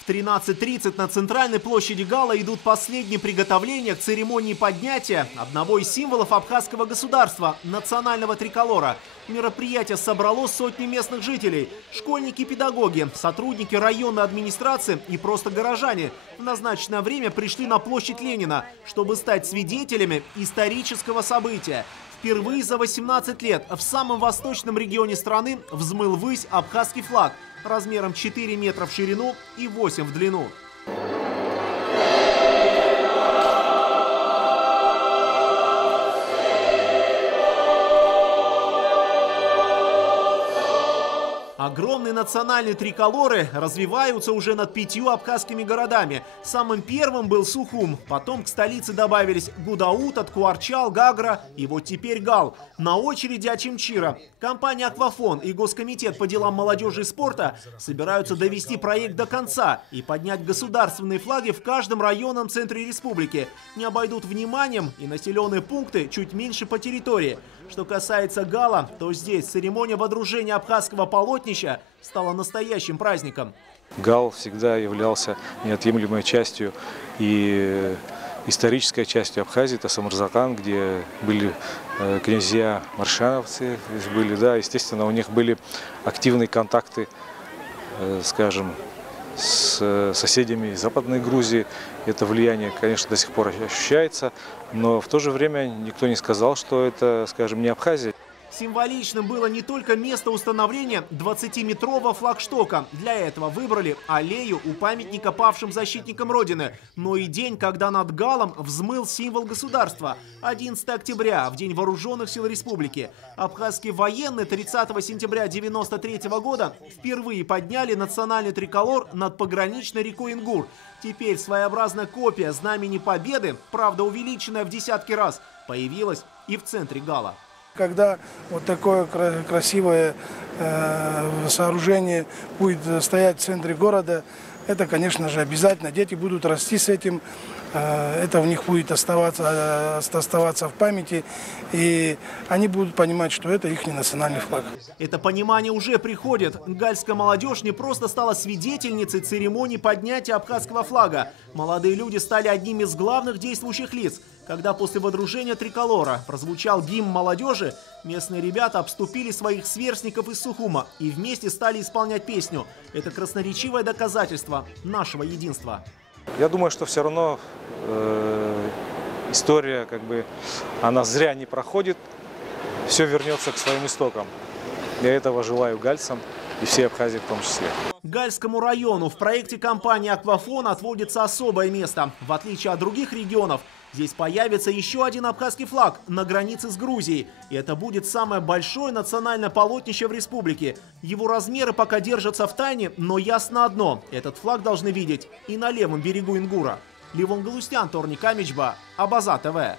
В 13:30 на центральной площади Гала идут последние приготовления к церемонии поднятия одного из символов абхазского государства – национального триколора. Мероприятие собрало сотни местных жителей. Школьники, педагоги, сотрудники районной администрации и просто горожане в назначенное время пришли на площадь Ленина, чтобы стать свидетелями исторического события. Впервые за 18 лет в самом восточном регионе страны взмыл ввысь абхазский флаг размером 4 метра в ширину и 8 в длину. Огромные национальные триколоры развиваются уже над 5 абхазскими городами. Самым первым был Сухум, потом к столице добавились Гудаутат, Куарчал, Гагра и вот теперь Гал. На очереди Очимчира. Компания «Аквафон» и Госкомитет по делам молодежи и спорта собираются довести проект до конца и поднять государственные флаги в каждом районном центре республики. Не обойдут вниманием и населенные пункты чуть меньше по территории. Что касается Гала, то здесь церемония водружения абхазского полотнища стала настоящим праздником. Гал всегда являлся неотъемлемой частью и исторической частью Абхазии. Это Самарзакан, где были князья маршановцы, были, да, естественно, у них были активные контакты, скажем, с соседями Западной Грузии. Это влияние, конечно, до сих пор ощущается, но в то же время никто не сказал, что это, скажем, не Абхазия. Символичным было не только место установления 20-метрового флагштока. Для этого выбрали аллею у памятника павшим защитникам Родины. Но и день, когда над Галом взмыл символ государства. 11 октября, в День вооруженных сил республики. Абхазские военные 30 сентября 1993 года впервые подняли национальный триколор над пограничной рекой Ингур. Теперь своеобразная копия Знамени Победы, правда увеличенная в десятки раз, появилась и в центре Гала. Когда вот такое красивое сооружение будет стоять в центре города, это, конечно же, обязательно. Дети будут расти с этим, это у них будет оставаться в памяти, и они будут понимать, что это их национальный флаг. Это понимание уже приходит. Гальская молодежь не просто стала свидетельницей церемонии поднятия абхазского флага. Молодые люди стали одними из главных действующих лиц. Когда после водружения триколора прозвучал гимн молодежи, местные ребята обступили своих сверстников из Сухума и вместе стали исполнять песню. Это красноречивое доказательство нашего единства. Я думаю, что все равно история, она зря не проходит, все вернется к своим истокам. Я этого желаю гальцам и всей Абхазии в том числе. Гальскому району в проекте компании «Аквафон» отводится особое место. В отличие от других регионов, здесь появится еще один абхазский флаг на границе с Грузией. И это будет самое большое национальное полотнище в республике. Его размеры пока держатся в тайне, но ясно одно – этот флаг должны видеть и на левом берегу Ингура. Левон Галустян, Торник Амичба, Абаза ТВ.